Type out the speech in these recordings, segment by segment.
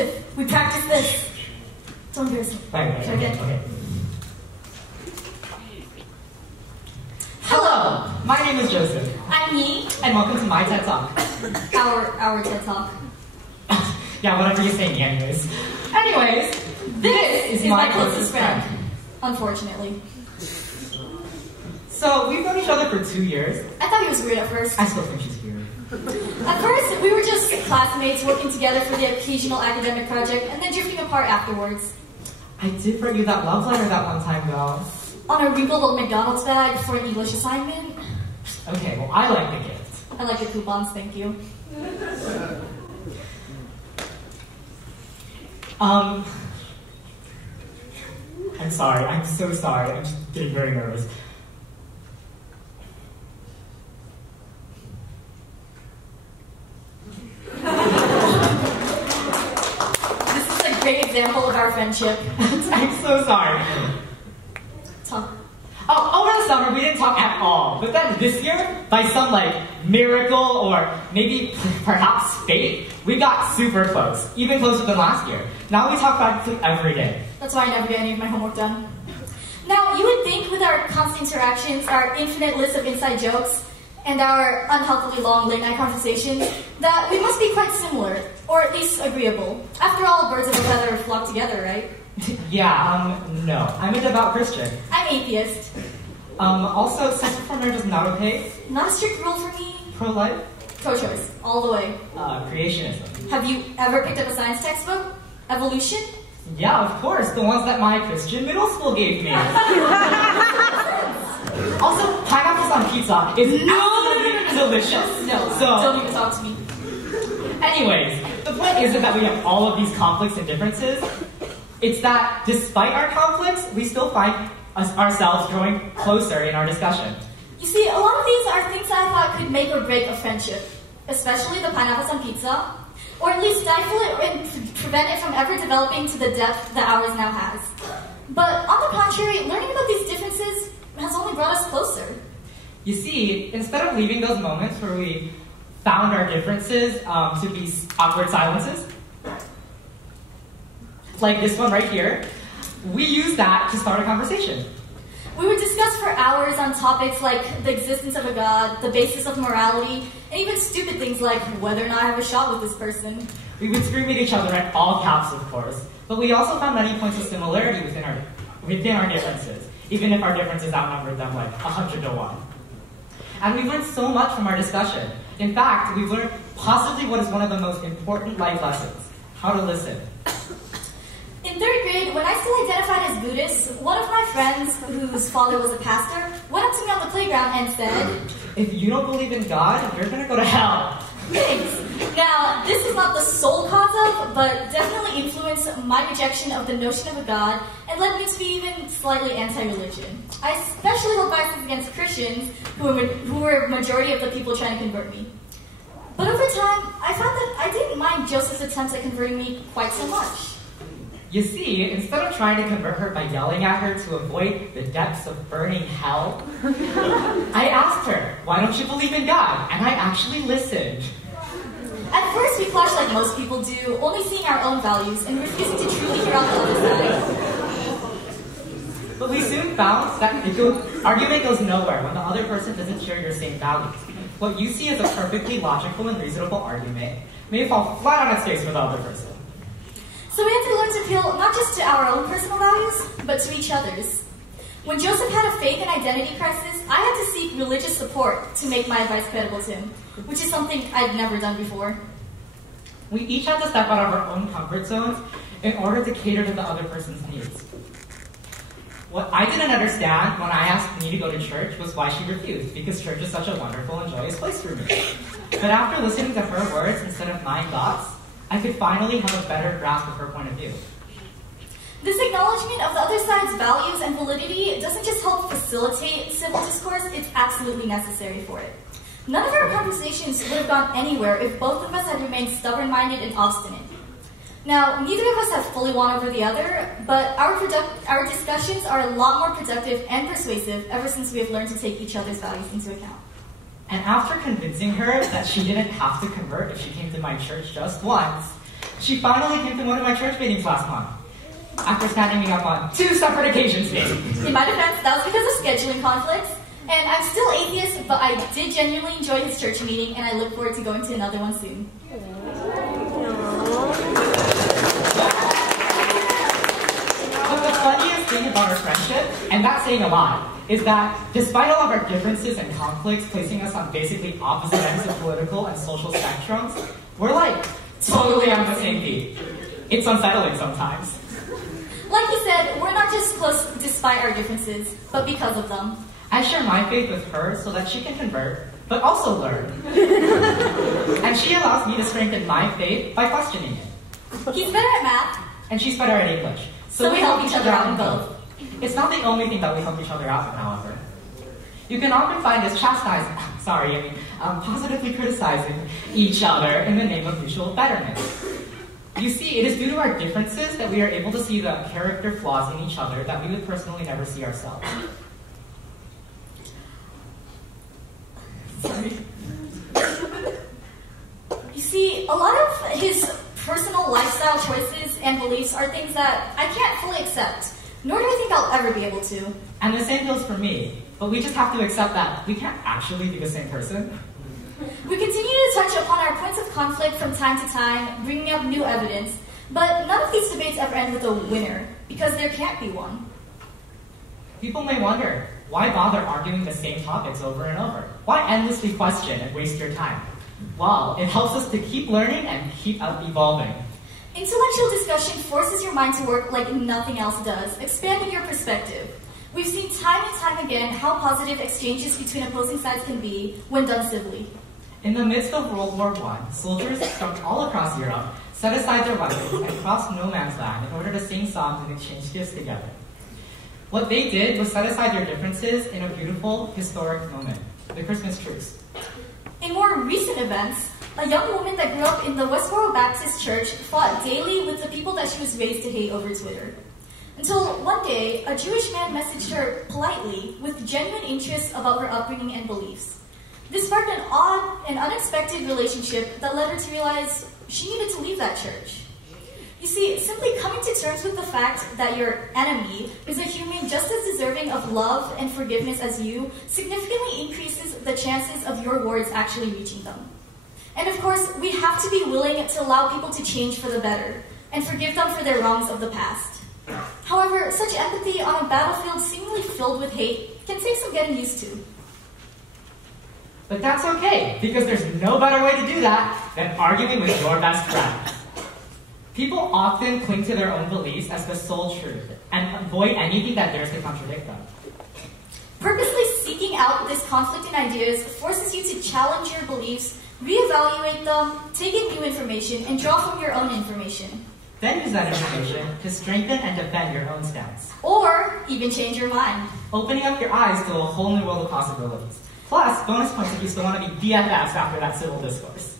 Joseph, we practice this. Don't embarrass me. Okay. Hello, my name is Joseph. I'm Nhi. And welcome to my TED Talk. Our TED Talk. Yeah, whatever you say, anyways. Anyways, this is my closest friend. Unfortunately. So, we've known each other for 2 years. I thought he was weird at first. I still think she's weird. At first, we were just classmates working together for the occasional academic project, and then drifting apart afterwards. I did write you that love letter that one time, though. On a wrinkled old McDonald's bag for an English assignment. Okay, well, I like the gift. I like the coupons, thank you. I'm sorry. I'm so sorry. I'm just getting very nervous. This is a great example of our friendship. I'm so sorry. Talk. Oh, over the summer, we didn't talk at all. But then this year, by some, miracle or maybe perhaps fate, we got super close. Even closer than last year. Now we talk practically every day. That's why I never get any of my homework done. Now, you would think with our constant interactions, our infinite list of inside jokes, and our unhealthily long late-night conversations, that we must be quite similar, or at least agreeable. After all, birds of a feather flock together, right? Yeah, no. I'm a devout Christian. I'm atheist. Also, sex before marriage is not okay. Not a strict rule for me. Pro-life? Pro-choice, all the way. Creationism. Have you ever picked up a science textbook? Evolution? Yeah, of course. The ones that my Christian middle school gave me. Also, pineapples on pizza is absolutely delicious. No, so, don't even talk to me. Anyways, the point isn't that we have all of these conflicts and differences. It's that despite our conflicts, we still find ourselves growing closer in our discussion. You see, a lot of these are things I thought could make or break a friendship, especially the pineapples on pizza, or at least stifle it and prevent it from ever developing to the depth that ours now has. But on the contrary, learning about these differences has only brought us closer. You see, instead of leaving those moments where we found our differences to be awkward silences, like this one right here, we use that to start a conversation. We would discuss for hours on topics like the existence of a god, the basis of morality, and even stupid things like whether or not I have a shot with this person. We would scream at each other at all caps, of course, but we also found many points of similarity within our differences, even if our differences outnumbered them 100 to 1. And we learned so much from our discussion. In fact, we've learned possibly what is one of the most important life lessons: how to listen. In 3rd grade, when I still identified as Buddhist, one of my friends, whose father was a pastor, went up to me on the playground and said, "If you don't believe in God, you're gonna go to hell." Thanks. Now, this is not the sole cause of, but definitely influenced my rejection of the notion of a God and led me to be even slightly anti-religion. I especially hold biases against Christians, who were a majority of the people trying to convert me. But over time, I found that I didn't mind Joseph's attempts at converting me quite so much. You see, instead of trying to convert her by yelling at her to avoid the depths of burning hell, I asked her, "Why don't you believe in God?" And I actually listened. At first, we clashed like most people do, only seeing our own values and refusing to truly hear out the other side. But we soon found that argument goes nowhere when the other person doesn't share your same values. What you see as a perfectly logical and reasonable argument may fall flat on its face for the other person. So we had to learn to appeal not just to our own personal values, but to each other's. When Joseph had a faith and identity crisis, I had to seek religious support to make my advice credible to him, which is something I'd never done before. We each had to step out of our own comfort zones in order to cater to the other person's needs. What I didn't understand when I asked Nhi to go to church was why she refused, because church is such a wonderful and joyous place for me. But after listening to her words instead of my thoughts, I could finally have a better grasp of her point of view. This acknowledgement of the other side's values and validity doesn't just help facilitate civil discourse, it's absolutely necessary for it. None of our conversations would have gone anywhere if both of us had remained stubborn-minded and obstinate. Now, neither of us have fully won over the other, but our discussions are a lot more productive and persuasive ever since we have learned to take each other's values into account. And after convincing her that she didn't have to convert if she came to my church just once, She finally came to one of my church meetings last month, after standing me up on 2 separate occasions. In my defense, that was because of scheduling conflicts. And I'm still atheist, but I did genuinely enjoy his church meeting, and I look forward to going to another one soon. But the funniest thing about our friendship, and that's saying a lot, is that despite all of our differences and conflicts placing us on basically opposite ends of political and social spectrums, we're like totally on the same beat. It's unsettling sometimes. Like he said, we're not just close despite our differences, but because of them. I share my faith with her so that she can convert, but also learn. And she allows me to strengthen my faith by questioning it. He's better at math. And she's better at English. So we help each other out in both. It's not the only thing that we help each other out in, however. You can often find us positively criticizing each other in the name of mutual betterment. You see, it is due to our differences that we are able to see the character flaws in each other that we would personally never see ourselves. Sorry. You see, a lot of his personal lifestyle choices and beliefs are things that I can't fully accept, nor do I think I'll ever be able to. And the same goes for me, but we just have to accept that we can't actually be the same person. We continue to touch upon our points of conflict from time to time, bringing up new evidence, but none of these debates ever end with a winner, because there can't be one. People may wonder, why bother arguing the same topics over and over? Why endlessly question and waste your time? Well, it helps us to keep learning and keep evolving. Intellectual discussion forces your mind to work like nothing else does, expanding your perspective. We've seen time and time again how positive exchanges between opposing sides can be when done civilly. In the midst of World War I, soldiers from all across Europe set aside their weapons and crossed no man's land in order to sing songs and exchange gifts together. What they did was set aside their differences in a beautiful, historic moment, the Christmas truce. In more recent events, a young woman that grew up in the Westboro Baptist Church fought daily with the people that she was raised to hate over Twitter. Until one day, a Jewish man messaged her politely with genuine interest about her upbringing and beliefs. This sparked an odd and unexpected relationship that led her to realize she needed to leave that church. You see, simply coming to terms with the fact that your enemy is a human just as deserving of love and forgiveness as you significantly increases the chances of your words actually reaching them. And of course, we have to be willing to allow people to change for the better and forgive them for their wrongs of the past. However, such empathy on a battlefield seemingly filled with hate can take some getting used to. But that's okay, because there's no better way to do that than arguing with your best friend. People often cling to their own beliefs as the sole truth and avoid anything that dares to contradict them. Purposely seeking out this conflict in ideas forces you to challenge your beliefs, reevaluate them, take in new information, and draw from your own information. Then use that information to strengthen and defend your own stance. Or even change your mind. Opening up your eyes to a whole new world of possibilities. Plus, bonus points if you still want to be BFFs after that civil discourse.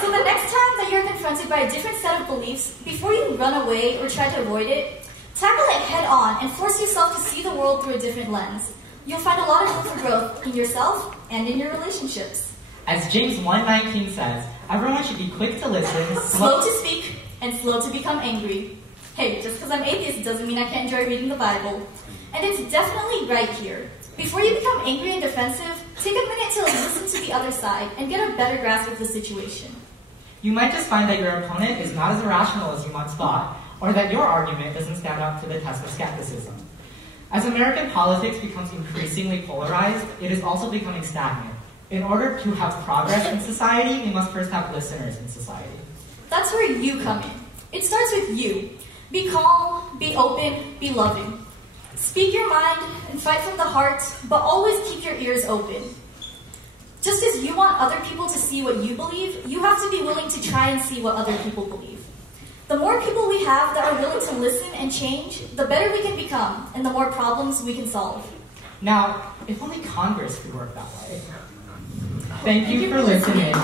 So the next time that you're confronted by a different set of beliefs, before you run away or try to avoid it, tackle it head on and force yourself to see the world through a different lens. You'll find a lot of room for growth in yourself and in your relationships. As James 1:19 says, everyone should be quick to listen, slow to speak, and slow to become angry. Hey, just because I'm atheist doesn't mean I can't enjoy reading the Bible. And it's definitely right here. Before you become angry and defensive, take a minute to listen to the other side and get a better grasp of the situation. You might just find that your opponent is not as irrational as you once thought, or that your argument doesn't stand up to the test of skepticism. As American politics becomes increasingly polarized, it is also becoming stagnant. In order to have progress in society, we must first have listeners in society. That's where you come in. It starts with you. Be calm, be open, be loving. Speak your mind and fight from the heart, but always keep your ears open. Just as you want other people to see what you believe, you have to be willing to try and see what other people believe. The more people we have that are willing to listen and change, the better we can become, and the more problems we can solve. Now, if only Congress could work that way. Thank you for listening.